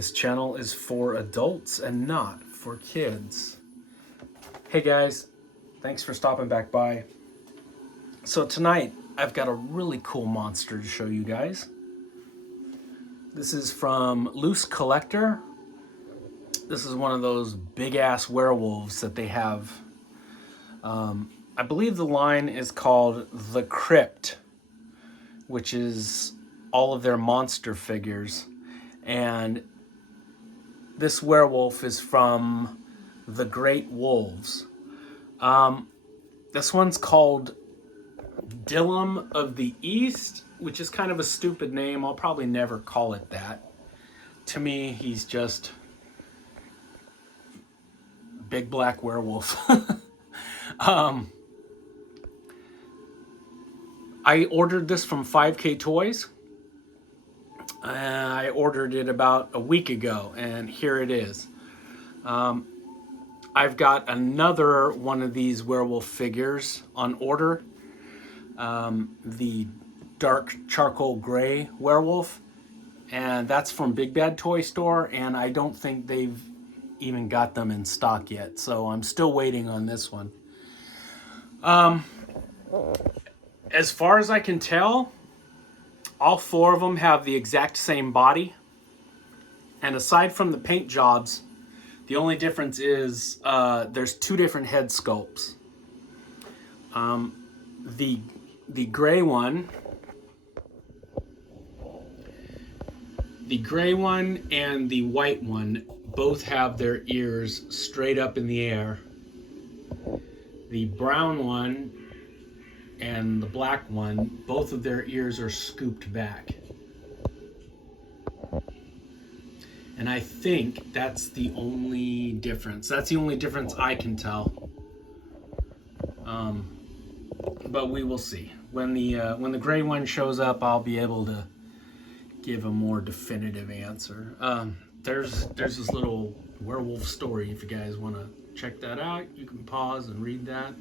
This channel is for adults and not for kids. Hey guys, thanks for stopping back by. So tonight, I've got a really cool monster to show you guys. This is from Loose Collector. This is one of those big ass werewolves that they have. I believe the line is called the Crypt, which is all of their monster figures. And this werewolf is from the Great Wolves. This one's called Dilim of the East, which is kind of a stupid name. I'll probably never call it that. To me, he's just big black werewolf. I ordered this from 5K Toys. I ordered it about a week ago, and here it is. I've got another one of these werewolf figures on order. The dark charcoal gray werewolf, and that's from Big Bad Toy Store, and I don't think they've even got them in stock yet, so I'm still waiting on this one. As far as I can tell, all four of them have the exact same body, and aside from the paint jobs, the only difference is there's two different head sculpts. The gray one and the white one both have their ears straight up in the air. The brown one and the black one, both of their ears are scooped back. And I think that's the only difference. That's the only difference I can tell. But we will see. When the gray one shows up, I'll be able to give a more definitive answer. There's this little werewolf story. If you guys want to check that out, you can pause and read that.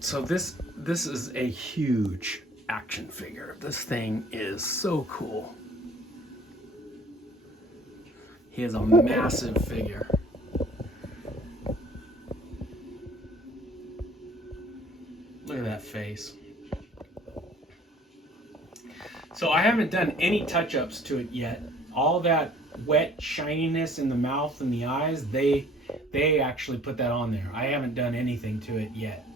So this is a huge action figure. This thing is so cool. He is a massive figure. Look at that face. So I haven't done any touch-ups to it yet. All that wet shininess in the mouth and the eyes, they actually put that on there. I haven't done anything to it yet.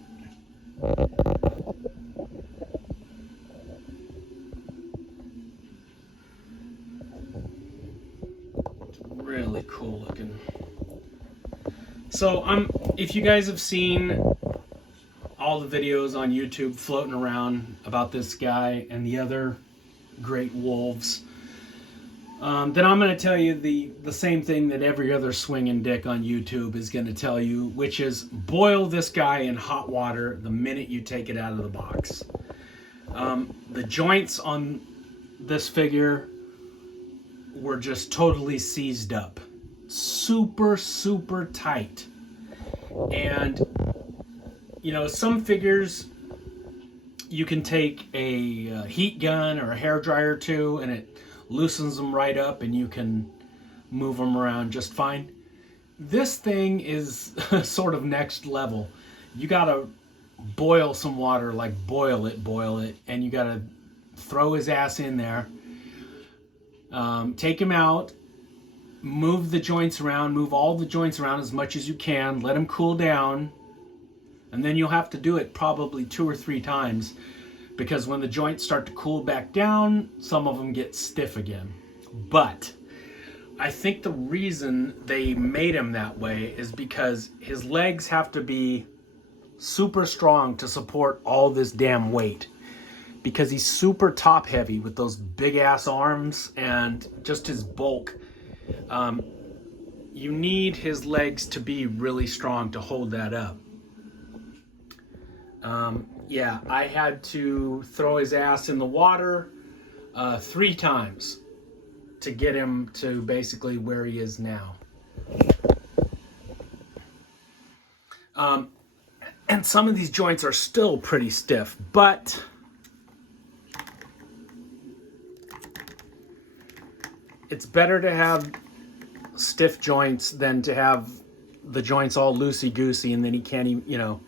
Really cool looking. So if you guys have seen all the videos on YouTube floating around about this guy and the other great wolves, then I'm going to tell you the same thing that every other swinging dick on YouTube is going to tell you, which is boil this guy in hot water the minute you take it out of the box. The joints on this figure were just totally seized up. Super, super tight. And, you know, some figures you can take a heat gun or a hairdryer to, and it loosens them right up and you can move them around just fine. This thing is sort of next level. You gotta boil some water, like boil it, and you gotta throw his ass in there. Take him out, move the joints around, move all the joints around as much as you can, let him cool down, and then you'll have to do it probably 2 or 3 times, because when the joints start to cool back down, some of them get stiff again. But I think the reason they made him that way is because his legs have to be super strong to support all this damn weight, because he's super top heavy with those big ass arms and just his bulk. You need his legs to be really strong to hold that up. Yeah, I had to throw his ass in the water 3 times to get him to basically where he is now. And some of these joints are still pretty stiff, but it's better to have stiff joints than to have the joints all loosey-goosey and then he can't even, you know,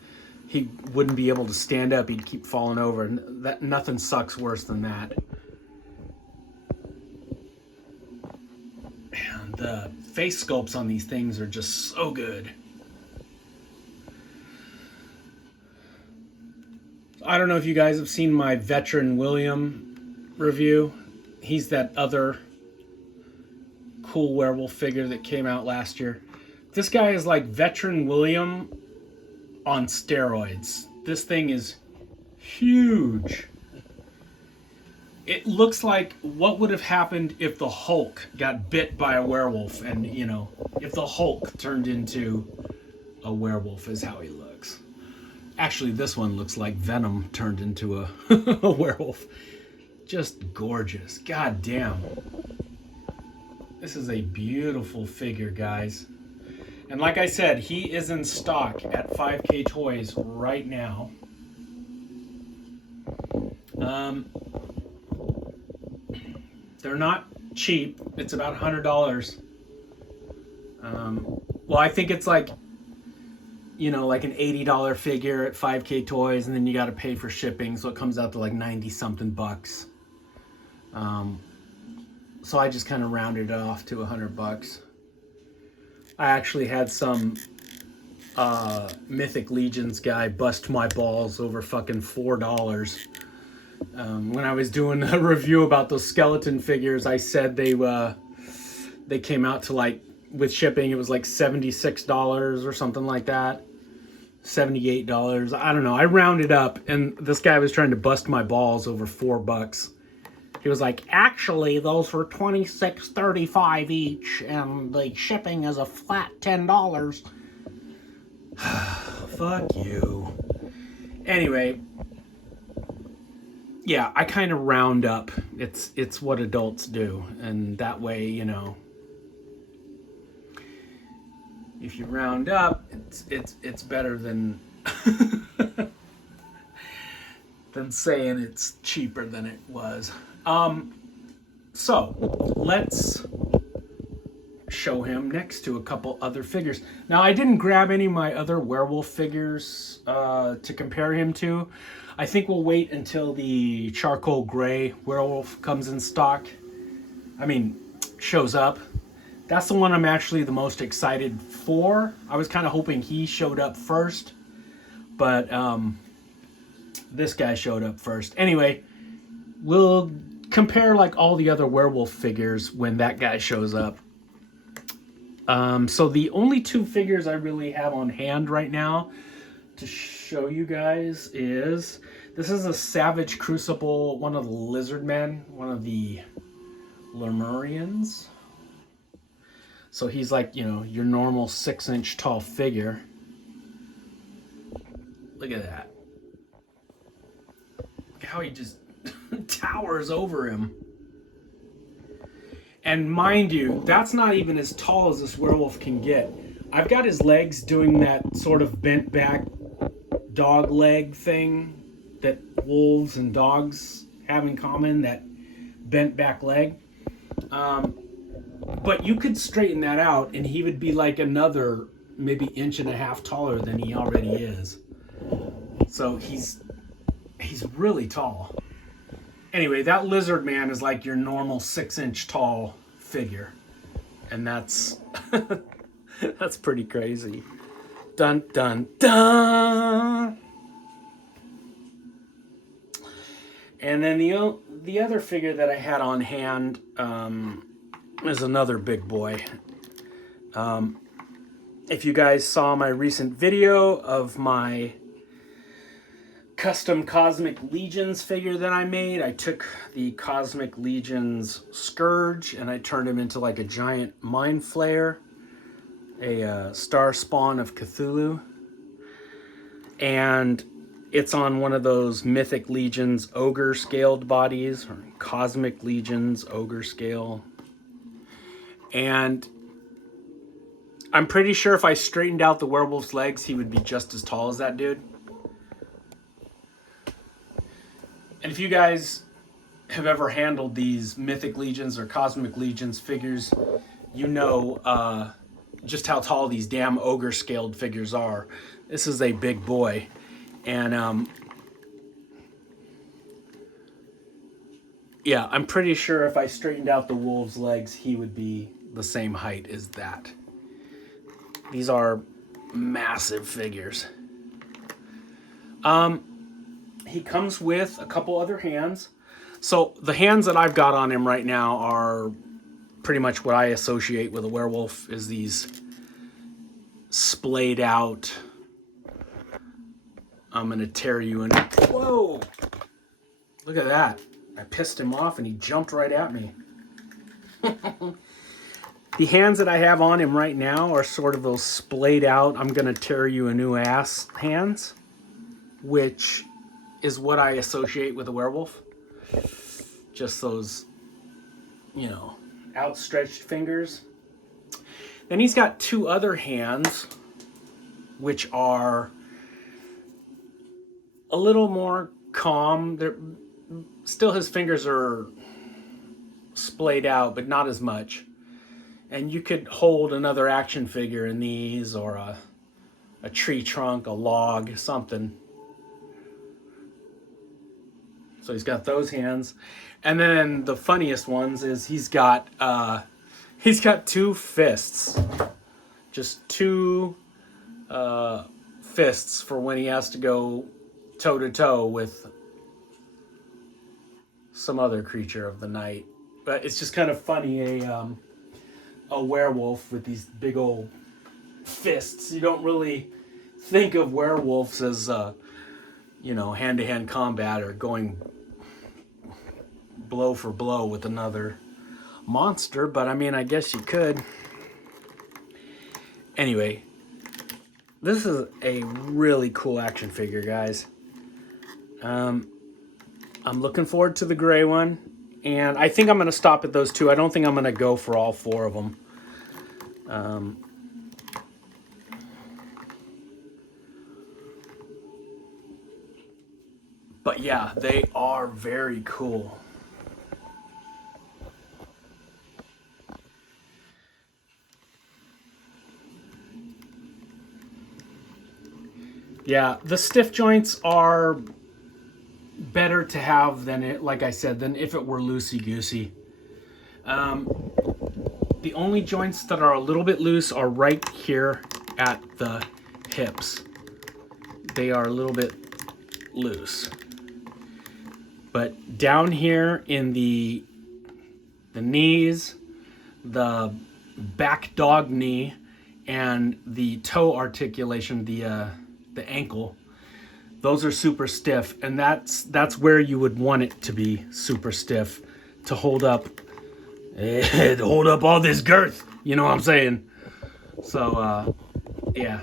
he wouldn't be able to stand up. He'd keep falling over. And that, nothing sucks worse than that. And the face sculpts on these things are just so good. I don't know if you guys have seen my Veteran William review. He's that other cool werewolf figure that came out last year. This guy is like Veteran William on steroids. This thing is huge. It looks like what would have happened if the Hulk got bit by a werewolf, and, you know, if the Hulk turned into a werewolf is how he looks. Actually, this one looks like Venom turned into a, a werewolf. Just gorgeous. God damn. This is a beautiful figure, guys. And like I said, he is in stock at 5K Toys right now. They're not cheap. It's about $100. Well, I think it's like, you know, like an $80 figure at 5K Toys, and then you got to pay for shipping, so it comes out to like 90-something bucks. So I just kind of rounded it off to $100. I actually had some Mythic Legions guy bust my balls over fucking $4. When I was doing a review about those skeleton figures, I said they came out to, like, with shipping, it was like $76 or something like that. $78. I don't know. I rounded up, and this guy was trying to bust my balls over $4. He was like, actually, those were $26.35 each, and the shipping is a flat $10. Fuck you. Anyway, yeah, I kind of round up. It's what adults do, and that way, you know, if you round up, it's better than than saying it's cheaper than it was. So let's show him next to a couple other figures. Now, I didn't grab any of my other werewolf figures to compare him to. I think we'll wait until the charcoal gray werewolf comes in stock. I mean, shows up. That's the one I'm actually the most excited for. I was kind of hoping he showed up first, but this guy showed up first. Anyway, we'll compare like all the other werewolf figures when that guy shows up. So the only two figures I really have on hand right now to show you guys is, this is a Savage Crucible, one of the lizard men, one of the Lemurians. So he's like, you know, your normal 6-inch tall figure. Look at that. Look how he just towers over him. And mind you, that's not even as tall as this werewolf can get. I've got his legs doing that sort of bent back dog leg thing that wolves and dogs have in common, that bent back leg. But you could straighten that out and he would be like another maybe 1.5 inches taller than he already is. So he's really tall. Anyway, that lizard man is like your normal 6-inch tall figure. And that's that's pretty crazy. Dun dun dun. And then the other figure that I had on hand is another big boy. If you guys saw my recent video of my custom Cosmic Legions figure that I made, I took the Cosmic Legions Scourge and I turned him into like a giant mind flayer, a star spawn of Cthulhu. And it's on one of those Mythic Legions ogre scaled bodies, or Cosmic Legions ogre scale. And I'm pretty sure if I straightened out the werewolf's legs, he would be just as tall as that dude. And if you guys have ever handled these Mythic Legions or Cosmic Legions figures, you know just how tall these damn ogre scaled figures are. This is a big boy. And yeah, I'm pretty sure if I straightened out the wolf's legs, he would be the same height as that. These are massive figures. He comes with a couple other hands. So the hands that I've got on him right now are pretty much what I associate with a werewolf, is these splayed out. I'm gonna tear you in. Whoa! Look at that. I pissed him off and he jumped right at me. The hands that I have on him right now are sort of those splayed out, I'm gonna tear you a new ass hands, which is what I associate with a werewolf. Just those, you know, outstretched fingers. Then he's got two other hands, which are a little more calm. They're still, his fingers are splayed out, but not as much. And you could hold another action figure in these, or a tree trunk, a log, something. So he's got those hands. And then the funniest ones is he's got two fists. Just two fists for when he has to go toe to toe with some other creature of the night. But it's just kind of funny, a werewolf with these big old fists. You don't really think of werewolves as hand-to-hand combat or going blow for blow with another monster, but I mean, I guess you could. Anyway, this is a really cool action figure, guys. I'm looking forward to the gray one, and I think I'm going to stop at those two. I don't think I'm going to go for all four of them. But yeah, they are very cool. Yeah, the stiff joints are better to have than it, like I said, than if it were loosey-goosey. The only joints that are a little bit loose are right here at the hips. They are a little bit loose. But down here in the knees, the back dog knee, and the toe articulation, the ankle, those are super stiff, and that's where you would want it to be super stiff to hold up all this girth. You know what I'm saying? So yeah.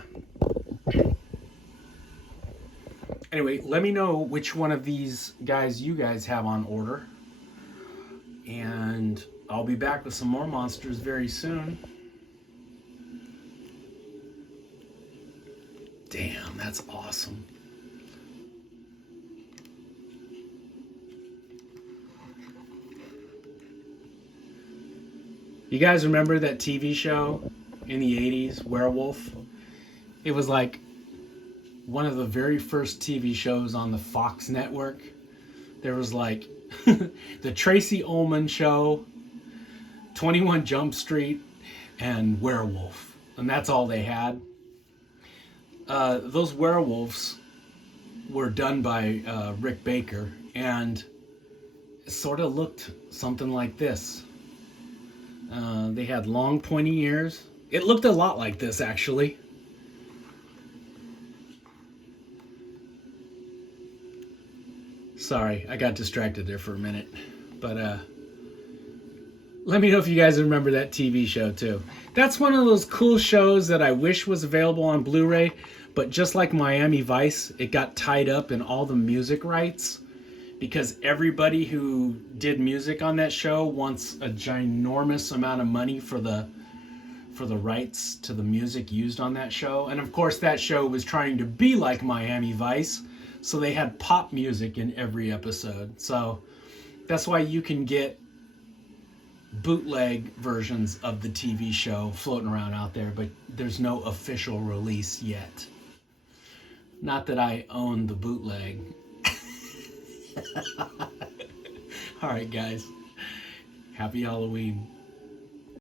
Anyway, let me know which one of these guys you guys have on order, and I'll be back with some more monsters very soon. Damn, that's awesome. You guys remember that TV show in the 80s, Werewolf? It was like one of the very first TV shows on the Fox network. There was like the Tracy Ullman Show, 21 Jump Street, and Werewolf. And that's all they had. Those werewolves were done by Rick Baker, and it sort of looked something like this. They had long pointy ears. It looked a lot like this, actually. Sorry, I got distracted there for a minute. But let me know if you guys remember that TV show too. That's one of those cool shows that I wish was available on Blu-ray, but just like Miami Vice, it got tied up in all the music rights because everybody who did music on that show wants a ginormous amount of money for the for the rights to the music used on that show. And of course, that show was trying to be like Miami Vice, so they had pop music in every episode. So that's why you can get bootleg versions of the TV show floating around out there, but there's no official release yet. Not that I own the bootleg. All right, guys. Happy Halloween.